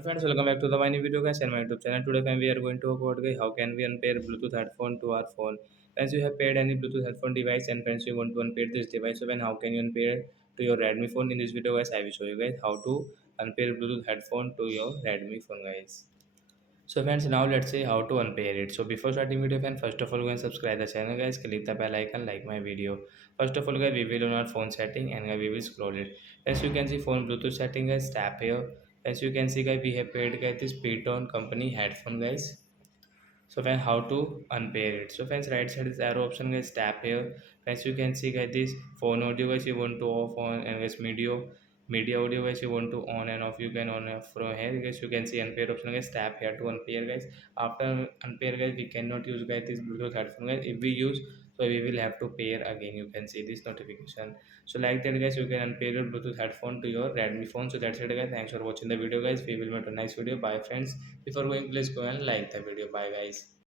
Friends, welcome back to the my new video guys and my YouTube channel. Today we are going to talk about guys, how can we unpair Bluetooth headphone to our phone. Friends, you have paired any Bluetooth headphone device and friends you want to unpair this device. So then how can you unpair to your Redmi phone? In this video guys, I will show you guys how to unpair Bluetooth headphone to your Redmi phone guys. So friends, now let's see how to unpair it. So before starting video, friends, first of all, go and subscribe the channel, guys. Click the bell icon, like my video. First of all, guys, we will on our phone setting and guys, we will scroll it. As you can see, phone Bluetooth setting, guys. Tap here. As you can see, guys, we have paired guys this Piton company headphone, guys. So when how to unpair it. So friends, right side is arrow option guys, tap here. As you can see guys, this phone audio guys you want to off on, and guys media audio guys you want to on and off, you can on and off from here guys. You can see unpair option guys, tap here to unpair guys. After unpair guys, we cannot use guys this Bluetooth headphone guys. If we use, so we will have to pair again. You can see this notification. So like that guys, you can unpair your Bluetooth headphone to your Redmi phone. So that's it guys, thanks for watching the video guys. We will meet a nice video. Bye friends. Before going, please go and like the video. Bye guys.